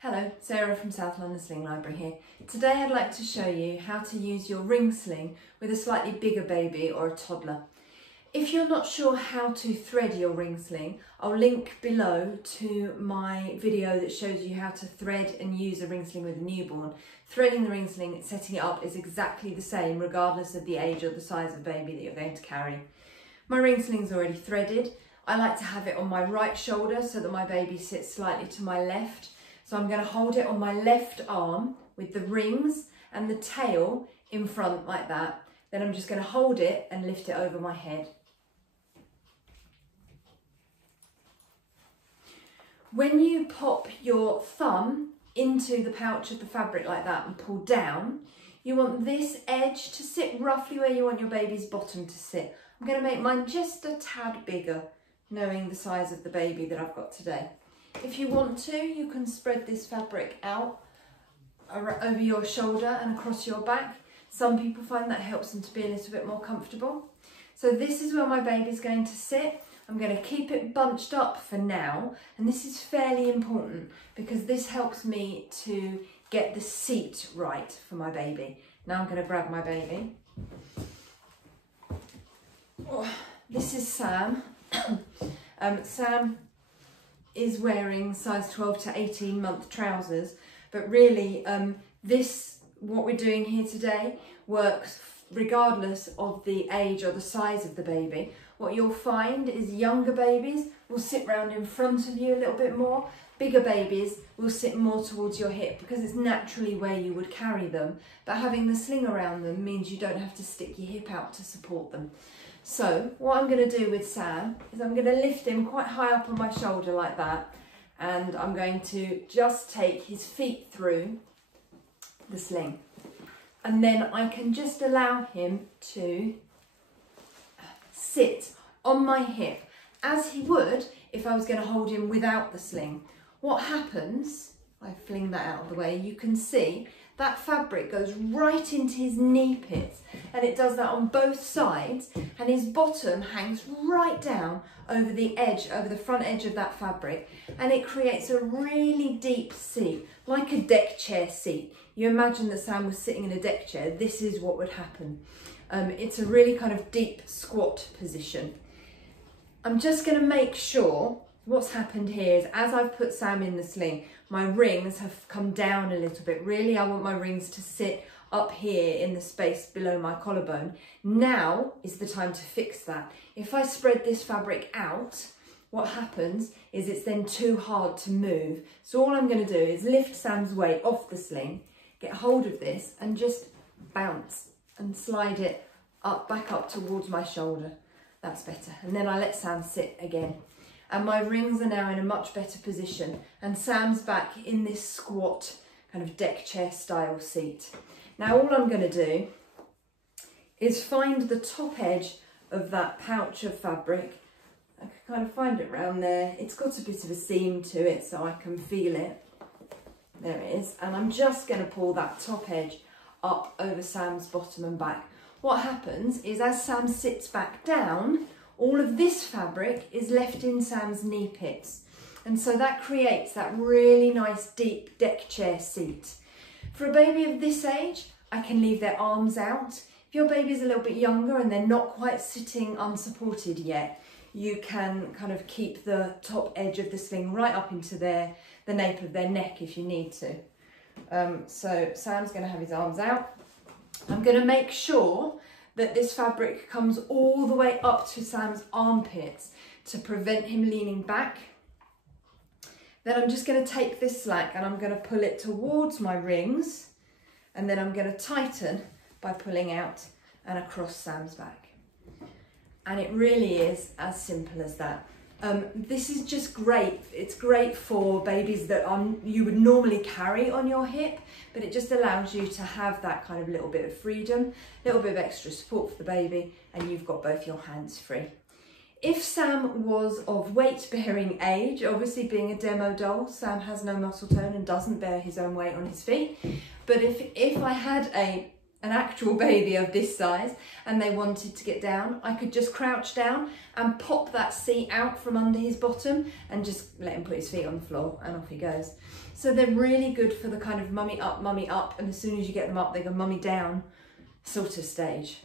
Hello, Sarah from South London Sling Library here. Today I'd like to show you how to use your ring sling with a slightly bigger baby or a toddler. If you're not sure how to thread your ring sling, I'll link below to my video that shows you how to thread and use a ring sling with a newborn. Threading the ring sling and setting it up is exactly the same regardless of the age or the size of baby that you're going to carry. My ring sling's already threaded. I like to have it on my right shoulder so that my baby sits slightly to my left. So I'm going to hold it on my left arm with the rings and the tail in front like that. Then I'm just going to hold it and lift it over my head. When you pop your thumb into the pouch of the fabric like that and pull down, you want this edge to sit roughly where you want your baby's bottom to sit. I'm going to make mine just a tad bigger, knowing the size of the baby that I've got today. If you want to, you can spread this fabric out over your shoulder and across your back. Some people find that helps them to be a little bit more comfortable. So this is where my baby's going to sit. I'm going to keep it bunched up for now, and this is fairly important because this helps me to get the seat right for my baby. Now I'm going to grab my baby. Oh, this is Sam. Sam is wearing size 12 to 18 month trousers, but really what we're doing here today works regardless of the age or the size of the baby. What you'll find is younger babies will sit round in front of you a little bit more. Bigger babies will sit more towards your hip because it's naturally where you would carry them, but having the sling around them means you don't have to stick your hip out to support them. So what I'm going to do with Sam is I'm going to lift him quite high up on my shoulder like that, and I'm going to just take his feet through the sling, and then I can just allow him to sit on my hip as he would if I was going to hold him without the sling. What happens, I fling that out of the way, you can see that fabric goes right into his knee pits, and it does that on both sides, and his bottom hangs right down over the edge, over the front edge of that fabric, and it creates a really deep seat, like a deck chair seat. You imagine that Sam was sitting in a deck chair, this is what would happen. It's a really kind of deep squat position. I'm just going to make sure what's happened here is as I've put Sam in the sling, my rings have come down a little bit. Really, I want my rings to sit up here in the space below my collarbone. Now is the time to fix that. If I spread this fabric out, what happens is it's then too hard to move. So all I'm going to do is lift Sam's weight off the sling, get hold of this and just bounce and slide it up, back up towards my shoulder. That's better. And then I let Sam sit again. And my rings are now in a much better position, and Sam's back in this squat kind of deck chair style seat. Now all I'm going to do is find the top edge of that pouch of fabric. I can kind of find it around there. It's got a bit of a seam to it so I can feel it. There it is. And I'm just going to pull that top edge up over Sam's bottom and back. What happens is as Sam sits back down, all of this fabric is left in Sam's knee pits. And so that creates that really nice deep deck chair seat. For a baby of this age, I can leave their arms out. If your baby's a little bit younger and they're not quite sitting unsupported yet, you can kind of keep the top edge of the sling right up into the nape of their neck if you need to. So Sam's going to have his arms out. I'm going to make sure that this fabric comes all the way up to Sam's armpits to prevent him leaning back. Then I'm just going to take this slack and I'm going to pull it towards my rings, and then I'm going to tighten by pulling out and across Sam's back. And it really is as simple as that. This is just great. It's great for babies that you would normally carry on your hip, but it just allows you to have that kind of little bit of freedom, a little bit of extra support for the baby, and you've got both your hands free. If Sam was of weight-bearing age, obviously being a demo doll, Sam has no muscle tone and doesn't bear his own weight on his feet, but if I had a an actual baby of this size and they wanted to get down, I could just crouch down and pop that seat out from under his bottom and just let him put his feet on the floor and off he goes. So they're really good for the kind of mummy up, and as soon as you get them up, they go mummy down sort of stage.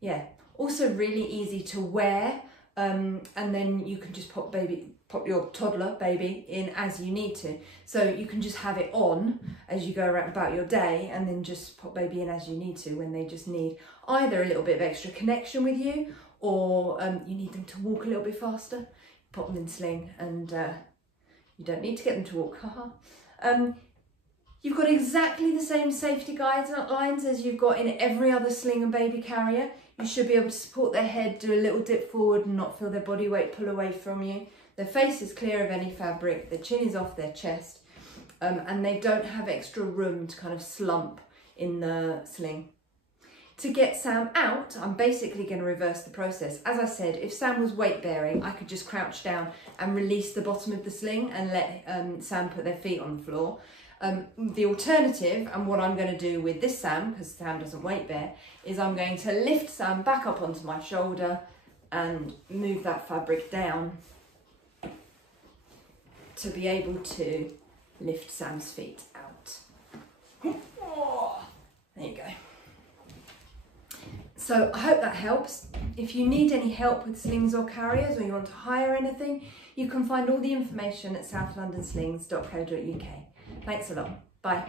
Yeah, also really easy to wear, and then you can just pop your toddler baby in as you need to. So you can just have it on as you go around about your day, and then just pop baby in as you need to when they just need either a little bit of extra connection with you, or you need them to walk a little bit faster. Pop them in Sling, and you don't need to get them to walk. You've got exactly the same safety guidelines as you've got in every other Sling and baby carrier. You should be able to support their head, do a little dip forward and not feel their body weight pull away from you. Their face is clear of any fabric, their chin is off their chest, and they don't have extra room to kind of slump in the Sling. To get Sam out, I'm basically going to reverse the process. As I said, if Sam was weight bearing, I could just crouch down and release the bottom of the Sling and let Sam put their feet on the floor. The alternative, and what I'm going to do with this Sam, because Sam doesn't weight bear, is I'm going to lift Sam back up onto my shoulder and move that fabric down to be able to lift Sam's feet out. There you go. So I hope that helps. If you need any help with slings or carriers, or you want to hire anything, you can find all the information at southlondonslings.co.uk. Thanks a lot. Bye.